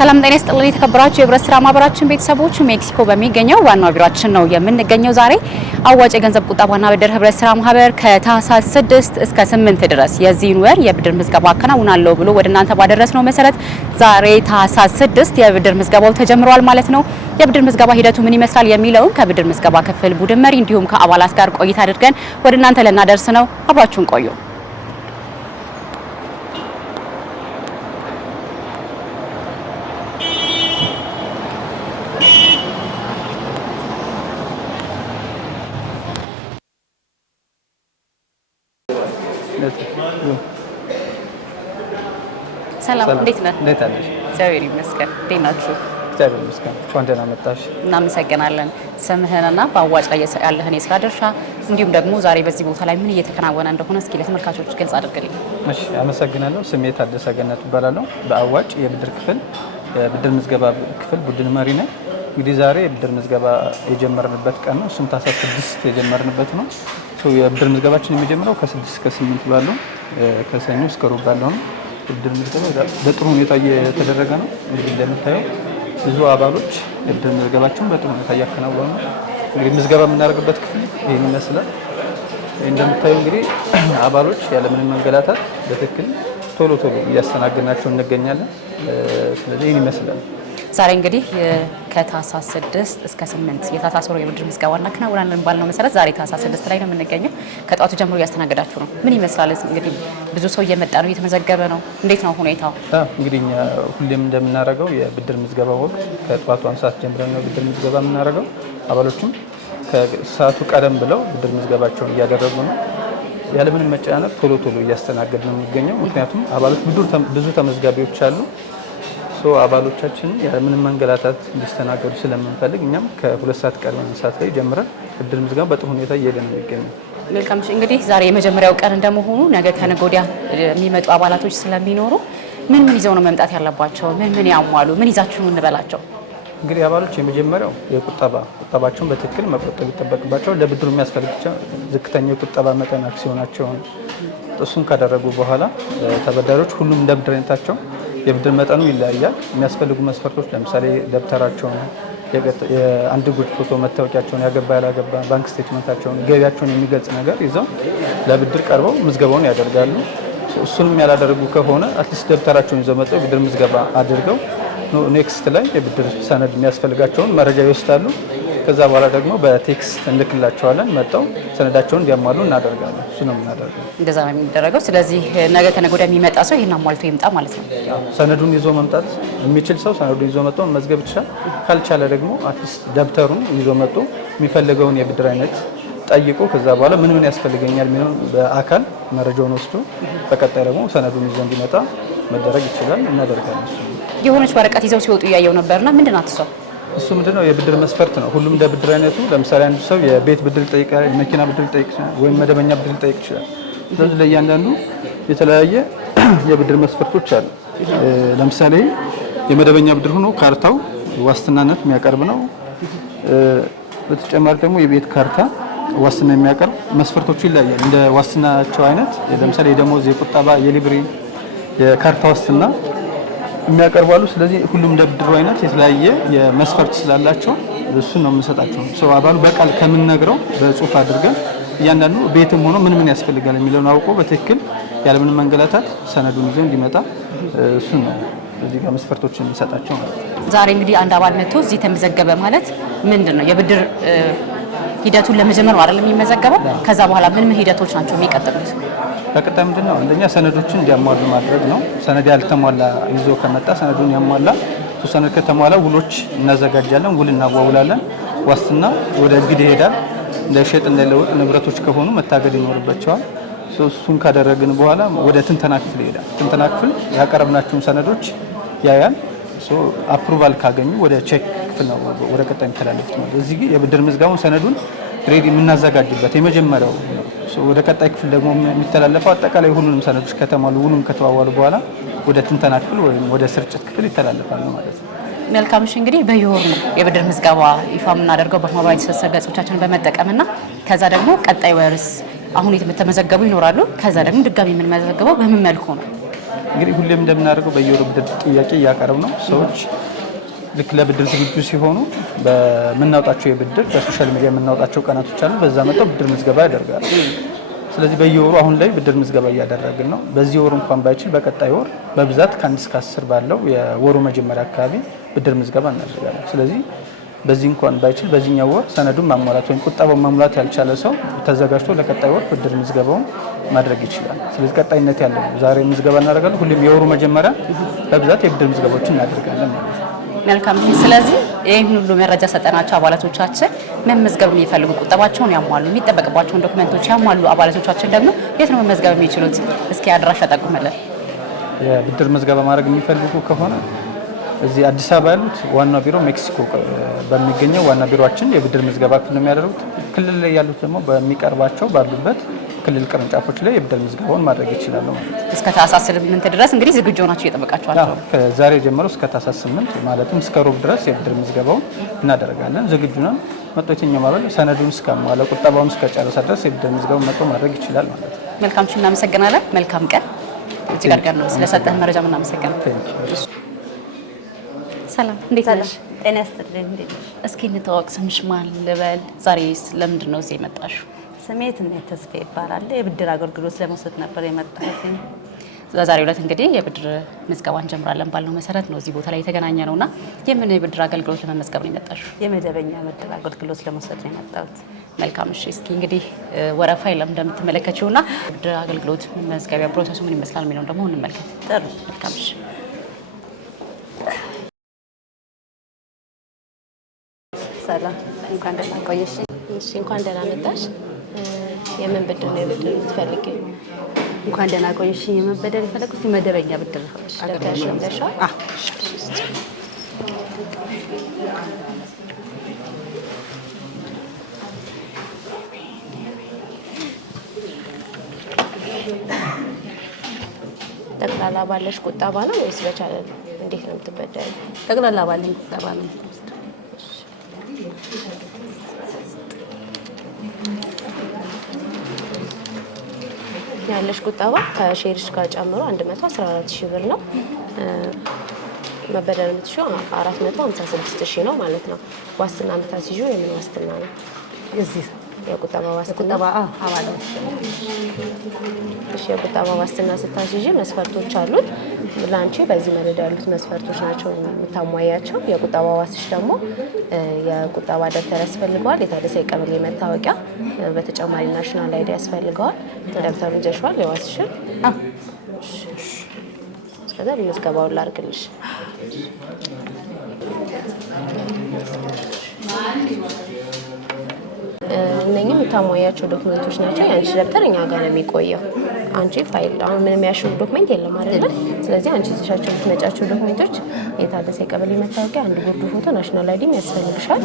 ሰላም ጤና ይስጥልኝ የተከበራችሁ የህብረት ስራ ማህበራችን ቤተሰቦች ሜክሲኮ በሚገኘው ዋናው ቢሮአችን ነው የምንገኘው። ዛሬ አዋጭ የገንዘብ ቁጠባና ብድር ህብረት ስራ ማህበር ከታህሳስ 6 እስከ 8 ድረስ የዚህን ወር የብድር ምዝገባ አከናውናለሁ ብሎ ወደ እናንተ ባደረስነው መሰረት ዛሬ ታህሳስ 6 የብድር ምዝገባው ተጀምሯል ማለት ነው። የብድር ምዝገባ ሂደቱ ምን ይመስላል የሚለውን ከብድር ምዝገባ ክፍል ቡድን መሪ እንዲሁም ከአባላት ጋር ቆይታ አድርገን ወደ እናንተ ልናደርስ ነው። አብራችሁን ቆዩ። ሰላም እንዴት ነህ? እንዴት አለሽ? እግዚአብሔር ይመስገን። እንዴት ናችሁ? እግዚአብሔር ይመስገን። እንኳን ደህና መጣሽ። እናመሰግናለን። ስምህንና በአዋጭ ላይ ያለህን የስራ ድርሻ እንዲሁም ደግሞ ዛሬ በዚህ ቦታ ላይ ምን እየተከናወነ እንደሆነ እስኪ ለተመልካቾች ግልጽ አድርግልኝ። እሺ፣ አመሰግናለሁ። ስሜ ታደሰ ገነት እባላለሁ። በአዋጭ የብድር ክፍል የብድር ምዝገባ ክፍል ቡድን መሪ ነኝ። እንግዲህ ዛሬ የብድር ምዝገባ የጀመርንበት ቀን ነው። እሱም ታህሳስ 6 የጀመርንበት ነው። የብድር ምዝገባችን የሚጀምረው ከ6 እስከ 8 ባለው ከሰኞ እስከ ሮብ ባለው ነው። የብድር ምዝገባ በጥሩ ሁኔታ እየተደረገ ነው። እንግዲህ እንደምታየው ብዙ አባሎች የብድር ምዝገባቸውን በጥሩ ሁኔታ እያከናወኑ ነው። እንግዲህ ምዝገባ የምናደርግበት ክፍል ይህን ይመስላል። እንደምታየው እንግዲህ አባሎች ያለምንም መንገላታት በትክክል ቶሎ እያስተናገድናቸው እንገኛለን። ስለዚህ ይህን ይመስላል። ዛሬ እንግዲህ ከታህሳስ 6 እስከ 8 የታህሳስ ወር የብድር ምዝገባ እናከናውናለን ባልነው መሰረት ዛሬ ታህሳስ 6 ላይ ነው የምንገኘው። ከጧቱ ጀምሮ እያስተናገዳችሁ ነው። ምን ይመስላል? እንግዲህ ብዙ ሰው እየመጣ ነው፣ እየተመዘገበ ነው። እንዴት ነው ሁኔታው? እንግዲህ እኛ ሁሌም እንደምናደርገው የብድር ምዝገባ ወቅት ከጧቱ 1 ሰዓት ጀምረን ነው ብድር ምዝገባ የምናደርገው። አባሎችም ከሰዓቱ ቀደም ብለው ብድር ምዝገባቸውን እያደረጉ ነው። ያለምንም መጨናነቅ ቶሎ እያስተናገድ ነው የሚገኘው። ምክንያቱም አባሎች ብዙ ተመዝጋቢዎች አሉ። አባሎቻችን ያለምንም መንገላታት እንዲስተናገዱ ስለምንፈልግ እኛም ከ2 ሰዓት ቀድመን ሰዓት ላይ ጀምረን ብድር ምዝገባ በጥሩ ሁኔታ እየሄደ ነው የሚገኘው። መልካም። እንግዲህ ዛሬ የመጀመሪያው ቀን እንደመሆኑ ነገ ከነገ ወዲያ የሚመጡ አባላቶች ስለሚኖሩ ምን ይዘው ነው መምጣት ያለባቸው? ምን ያሟሉ? ምን ይዛችሁ እንበላቸው? እንግዲህ አባሎች የመጀመሪያው ቁጠባቸውን በትክክል መቆጠብ ይጠበቅባቸው። ለብድሩ የሚያስፈልጋቸው ዝቅተኛ የቁጠባ መጠን አክሲዮናቸውን እሱን ካደረጉ በኋላ ተበዳሪዎች ሁሉም እንደ ብድር አይነታቸው የብድር መጠኑ ይለያያል። የሚያስፈልጉ መስፈርቶች ለምሳሌ ደብተራቸውን፣ የአንድ ጉድ ፎቶ፣ መታወቂያቸውን፣ ያገባ ያላገባ፣ ባንክ ስቴትመንታቸውን፣ ገቢያቸውን የሚገልጽ ነገር ይዘው ለብድር ቀርበው ምዝገባውን ያደርጋሉ። እሱንም ያላደረጉ ከሆነ አትሊስት ደብተራቸውን ይዘው መጥተው የብድር ምዝገባ አድርገው ኔክስት ላይ የብድር ሰነድ የሚያስፈልጋቸውን መረጃ ይወስዳሉ። ከዛ በኋላ ደግሞ በቴክስት እንልክላቸዋለን። መጥተው ሰነዳቸውን እንዲያሟሉ እናደርጋለን። እሱ ነው የምናደርገው። እንደዛ ነው የሚደረገው። ስለዚህ ነገ ከነገ ወዲያ የሚመጣ ሰው ይሄን አሟልቶ ይምጣ ማለት ነው። ሰነዱን ይዞ መምጣት የሚችል ሰው ሰነዱን ይዞ መጥቶ መዝገብ ይችላል። ካልቻለ ደግሞ አትሊስት ደብተሩን ይዞ መጥቶ የሚፈልገውን የብድር አይነት ጠይቆ ከዛ በኋላ ምን ያስፈልገኛል የሚለውን በአካል መረጃውን ወስዶ በቀጣይ ደግሞ ሰነዱን ይዞ እንዲመጣ መደረግ ይችላል። እናደርጋለን። የሆነች ወረቀት ይዘው ሲወጡ እያየው ነበርና ምንድን ናት እሷ? እሱ ምንድነው? የብድር መስፈርት ነው። ሁሉም እንደ ብድር አይነቱ ለምሳሌ አንዱ ሰው የቤት ብድር ጠይቃል፣ የመኪና ብድር ጠይቅ ይችላል፣ ወይም መደበኛ ብድር ጠይቅ ይችላል። ስለዚህ ለእያንዳንዱ የተለያየ የብድር መስፈርቶች አሉ። ለምሳሌ የመደበኛ ብድር ሆኖ ካርታው ዋስትናነት የሚያቀርብ ነው። በተጨማሪ ደግሞ የቤት ካርታ ዋስትና የሚያቀርብ መስፈርቶቹ ይለያያል። እንደ ዋስትናቸው አይነት ለምሳሌ የደሞዝ፣ የቁጠባ፣ የሊብሬ፣ የካርታ ዋስትና የሚያቀርባሉ። ስለዚህ ሁሉም እንደ ብድሩ አይነት የተለያየ የመስፈርት ስላላቸው እሱን ነው የምንሰጣቸው። አባሉ በቃል ከምንነግረው በጽሁፍ አድርገን እያንዳንዱ ቤትም ሆኖ ምን ያስፈልጋል የሚለውን አውቆ በትክክል ያለምንም መንገላታት ሰነዱን ይዞ እንዲመጣ እሱን ነው እዚህ ጋር መስፈርቶችን እንሰጣቸው ማለት ነው። ዛሬ እንግዲህ አንድ አባል መጥቶ እዚህ ተመዘገበ ማለት ምንድን ነው? የብድር ሂደቱን ለመጀመር ነው አይደል የሚመዘገበው? ከዛ በኋላ ምን ሂደቶች ናቸው የሚቀጥሉት? በቀጣይ ምንድነው? አንደኛ ሰነዶችን እንዲያሟሉ ማድረግ ነው። ሰነድ ያልተሟላ ይዞ ከመጣ ሰነዱን ያሟላ። ሰነድ ከተሟላ ውሎች እናዘጋጃለን፣ ውል እናዋውላለን። ዋስትና ወደ እግድ ይሄዳል። እንዳይሸጥ እንዳይለወጥ ንብረቶች ከሆኑ መታገድ ይኖርባቸዋል። እሱን ካደረግን በኋላ ወደ ትንተና ክፍል ይሄዳል። ትንተና ክፍል ያቀረብናቸውን ሰነዶች ያያል። አፕሩቫል ካገኙ ወደ ቼክ ክፍል ነው ወደ ቀጣይ የሚተላለፉት ማለት። እዚህ የብድር ምዝገባውን ሰነዱን ሬዲ የምናዘጋጅበት የመጀመሪያው ነው። ወደ ቀጣይ ክፍል ደግሞ የሚተላለፈው አጠቃላይ ሁሉንም ሰነዶች ከተሟሉ ሁሉም ከተዋዋሉ በኋላ ወደ ትንተና ክፍል ወይም ወደ ስርጭት ክፍል ይተላለፋሉ ማለት ነው። መልካም። እሺ እንግዲህ በየወሩ ነው የብድር ምዝገባ ይፋ የምናደርገው በማህበራዊ ትስስር ገጾቻችንን በመጠቀምና ከዛ ደግሞ ቀጣይ ወርስ አሁን የተመዘገቡ ይኖራሉ። ከዛ ደግሞ ድጋሚ የምንመዘገበው በምን መልኩ ነው? እንግዲህ ሁሌም እንደምናደርገው በየወሩ ብድር ጥያቄ እያቀረብ ነው። ሰዎች ልክ ለብድር ዝግጁ ሲሆኑ በምናውጣቸው የብድር በሶሻል ሚዲያ የምናውጣቸው ቀናቶች አሉ። በዛ መጥተው ብድር ምዝገባ ያደርጋሉ። ስለዚህ በየወሩ አሁን ላይ ብድር ምዝገባ እያደረግን ነው። በዚህ ወሩ እንኳን ባይችል በቀጣይ ወር በብዛት ከ1 እስከ 10 ባለው የወሩ መጀመሪያ አካባቢ ብድር ምዝገባ እናደርጋለን። ስለዚህ በዚህ እንኳን ባይችል በዚህኛው ወር ሰነዱን ማሟላት ወይም ቁጠባውን ማሟላት ያልቻለ ሰው ተዘጋጅቶ ለቀጣይ ወር ብድር ምዝገባውን ማድረግ ይችላል። ስለዚህ ቀጣይነት ያለው ዛሬ ምዝገባ እናደርጋለን። ሁሌም የወሩ መጀመሪያ በብዛት የብድር ምዝገባዎችን እናደርጋለን ማለት ነው። መልካም። ስለዚህ ይህን ሁሉ መረጃ ሰጠናቸው። አባላቶቻችን መመዝገብ የሚፈልጉ ቁጠባቸውን ያሟሉ የሚጠበቅባቸውን ዶክመንቶች ያሟሉ አባላቶቻችን ደግሞ የት ነው መመዝገብ የሚችሉት? እስኪ አድራሻ ጠቁመልን። የብድር ምዝገባ ማድረግ የሚፈልጉ ከሆነ እዚህ አዲስ አበባ ያሉት ዋናው ቢሮ ሜክሲኮ በሚገኘው ዋና ቢሮአችን የብድር ምዝገባ ክፍል ነው የሚያደርጉት። ክልል ላይ ያሉት ደግሞ በሚቀርባቸው ባሉበት ክልል ቅርንጫፎች ላይ የብድር ምዝገባውን ማድረግ ይችላሉ ማለት ነው። እስከ ታህሳስ 8 ድረስ እንግዲህ ዝግጁ ናቸው እየጠበቃችኋቸው? ከዛሬ ጀምሮ እስከ ታህሳስ 8 ማለትም እስከ ሮብ ድረስ የብድር ምዝገባውን እናደርጋለን። ዝግጁ ነን። መጥቶ የትኛው ማበል ሰነዱን እስካሟላ ቁጠባውን እስከጨረሰ ድረስ የብድር ምዝገባውን መጥቶ ማድረግ ይችላል ማለት ነው። መልካም፣ እናመሰግናለን። መልካም ቀን። እጅግ አድርገን ነው ስለሰጠን መረጃ እናመሰግናለን። ሰላም፣ እንዴት ነሽ? ጤና ይስጥልኝ። እንዴት ነሽ? እስኪ እንተዋወቅ። ስምሽ ማን ልበል? ዛሬስ ለምንድን ነው እዚህ የመጣሽው? ስሜ ትምኔት ተስፋ ይባላል። የብድር አገልግሎት ለመውሰድ ነበር የመጣሁት። በዛሬው ዕለት እንግዲህ የብድር ምዝገባ እንጀምራለን ባልነው መሰረት ነው እዚህ ቦታ ላይ የተገናኘ ነውና የምን የብድር አገልግሎት ለመመዝገብ ነው የመጣሽው? የመደበኛ ብድር አገልግሎት ለመውሰድ ነው የመጣሁት። መልካም። እሺ፣ እስኪ እንግዲህ ወረፋ የለም እንደምትመለከቺውና ብድር አገልግሎት መመዝገቢያ ፕሮሰሱ ምን ይመስላል የሚለውን ደግሞ እንመልከት። ጥሩ። መልካም። እሺ፣ ሰላም፣ እንኳን ደህና ቆየሽ። እሺ፣ እንኳን ደህና መጣሽ። የምን ብድር ነው የብድር የምትፈልጊው? እንኳን ደህና ቆየሽ። የመበደር የፈለኩት የመደበኛ ብድር አገልግሎት ለምደሻል? ጠቅላላ ባለሽ ቁጠባ ነው ወይስ በቻለ እንዴት ነው የምትበደሪው? ጠቅላላ ባለኝ ቁጠባ ነው። ያለሽ ቁጠባ ከሼርሽ ጋር ጨምሮ 114,000 ብር ነው። መበደር የምትሽው 456,000 ነው ማለት ነው። ዋስትና የምታስይዡ የምን ዋስትና ነው? እዚህ የቁጠባ ዋስትና አባል ነው። እሺ፣ የቁጠባ ዋስትና ስታስይዢ መስፈርቶች አሉት። ለአንቺ በዚህ መረጃ ያሉት መስፈርቶች ናቸው የምታሟያቸው። የቁጠባ ዋስሽ ደግሞ የቁጠባ ደብተር ያስፈልገዋል፣ የታደሰ የቀበሌ መታወቂያ፣ በተጨማሪ ናሽናል አይዲ ያስፈልገዋል። ደብተሩ ይዘሽዋል የዋስሽን? እስከዛ ምዝገባውን ላድርግልሽ። እነኚህ የምታሟያቸው ዶክመንቶች ናቸው። የአንቺ ደብተር እኛ ጋር ነው የሚቆየው። አንቺ ፋይል አሁን ምንም ያሽው ዶክመንት የለም አይደለ? ስለዚህ አንቺ ይዘሻቸው የምትመጫቸው ዶክመንቶች የታደሰ የቀበሌ መታወቂያ፣ አንድ ጉርድ ፎቶ፣ ናሽናል አይዲም ያስፈልግሻል።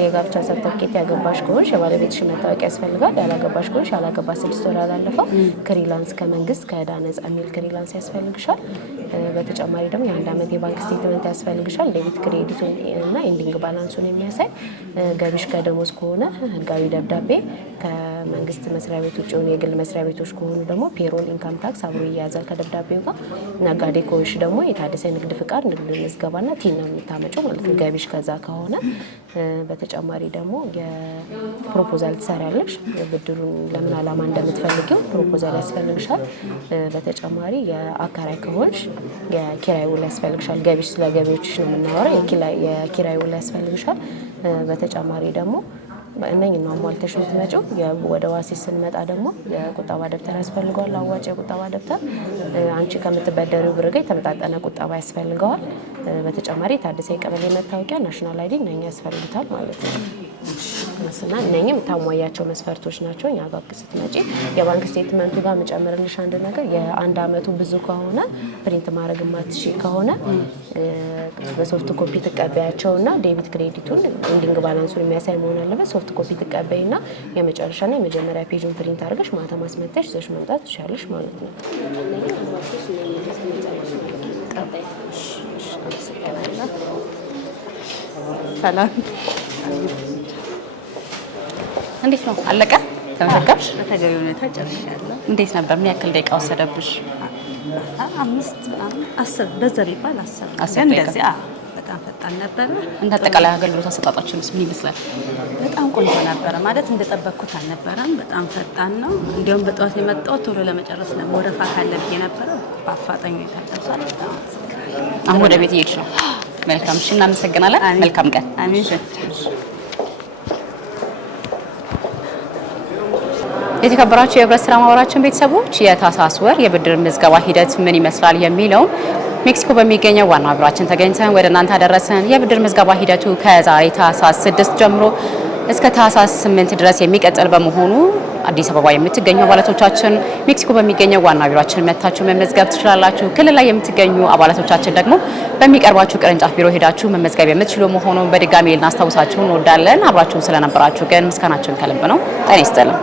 የጋብቻ ሰርተፍኬት፣ ያገባሽ ከሆንሽ የባለቤትሽ መታወቂያ ያስፈልጋል። ያላገባሽ ከሆንሽ ያላገባ 6 ወር ያላለፈው ክሪላንስ ከመንግስት ከዕዳ ነጻ የሚል ክሪላንስ ያስፈልግሻል። በተጨማሪ ደግሞ የ1 ዓመት የባንክ ስቴትመንት ያስፈልግሻል። ዴቢት ክሬዲቱን እና ኤንዲንግ ባላንሱን የሚያሳይ ገቢሽ ከደሞዝ ከሆነ ህጋዊ ደብዳቤ፣ ከመንግስት መስሪያ ቤት ውጭ የሆኑ የግል መስሪያ ቤቶች ከሆኑ ደግሞ ፔሮል ኢንካም ታክስ አብሮ ይያያዛል ከደብዳቤው ጋር። ነጋዴ ከሆንሽ ደግሞ የታደሰ ንግድ ፍቃድ፣ ንግድ ምዝገባና ቲን ነው የምታመጪው ማለት ነው ገቢሽ ከዛ ከሆነ። በተጨማሪ ደግሞ የፕሮፖዛል ትሰሪያለሽ። ብድሩን ለምን ዓላማ እንደምትፈልጊው ፕሮፖዛል ያስፈልግሻል። በተጨማሪ የአከራይ ከሆንሽ የኪራይ ውል ያስፈልግሻል። ገቢሽ ስለ ገቢዎችሽ ነው የምናወራው። የኪራይ ውል ያስፈልግሻል። በተጨማሪ ደግሞ እነኝህ ነው አሟልተሽ የምትመጪው። ወደ ዋሴ ስንመጣ ደግሞ የቁጠባ ደብተር ያስፈልገዋል። አዋጭ የቁጠባ ደብተር አንቺ ከምትበደሪው ብር ጋር የተመጣጠነ ቁጠባ ያስፈልገዋል። በተጨማሪ የታደሰ የቀበሌ መታወቂያ፣ ናሽናል አይዲ እነኛ ያስፈልጉታል ማለት ነው። እና እነኚህ የምታሟያቸው መስፈርቶች ናቸው። እኛ ጋር ስትመጪ የባንክ ስቴትመንቱ ጋር የምጨምርልሽ አንድ ነገር የ1 ዓመቱ ብዙ ከሆነ ፕሪንት ማድረግ ማትሺ ከሆነ በሶፍት ኮፒ ትቀበያቸውና ዴቢት ክሬዲቱን ኤንዲንግ ባላንሱን የሚያሳይ መሆን አለበት። ሶፍት ኮፒ ትቀበይና የመጨረሻና የመጀመሪያ ፔጁን ፕሪንት አድርገሽ ማታ ማስመጣሽ ይዘሽ መምጣት ትችላለሽ ማለት ነው። ሰላም፣ እንዴት ነው? አለቀ? ተመዘገብሽ? በተገቢ ሁኔታ ጨርሻለሁ። እንዴት ነበር? ምን ያክል ደቂቃ ወሰደብሽ? 5 ምናምን 10 በዛ ቢባል 10 10 ግን ደቂቃ። እንደዚህ በጣም ፈጣን ነበረ። እንደ አጠቃላይ አገልግሎት አሰጣጣችሁስ ምን ይመስላል? በጣም ቆንጆ ነበረ ማለት እንደጠበቅኩት አልነበረም። በጣም ፈጣን ነው። እንዲያውም በጠዋት የመጣው ቶሎ ለመጨረስ ነው ወረፋ ካለብኝ የነበረው በአፋጣኝ ተጨርሷል። በጣም አሁን ወደ ቤት እየሄድሽ ነው? መልካም እሺ፣ እናመሰግናለን። መልካም ቀን። አሜን። የተከበራችሁ የህብረት ስራ ማህበራችን ቤተሰቦች የታህሳስ ወር የብድር ምዝገባ ሂደት ምን ይመስላል የሚለውን ሜክሲኮ በሚገኘው ዋና ቢሮአችን ተገኝተን ወደ እናንተ አደረሰን። የብድር ምዝገባ ሂደቱ ከዛሬ ታህሳስ 6 ጀምሮ እስከ ታህሳስ 8 ድረስ የሚቀጥል በመሆኑ አዲስ አበባ የምትገኙ አባላቶቻችን ሜክሲኮ በሚገኘው ዋና ቢሮአችን መጥታችሁ መመዝገብ ትችላላችሁ። ክልል ላይ የምትገኙ አባላቶቻችን ደግሞ በሚቀርባችሁ ቅርንጫፍ ቢሮ ሄዳችሁ መመዝገብ የምትችሉ መሆኑን በድጋሚ ልናስታውሳችሁ እንወዳለን። አብራችሁን ስለነበራችሁ ግን ምስጋናችን ከልብ ነው። ጤና ይስጥልን።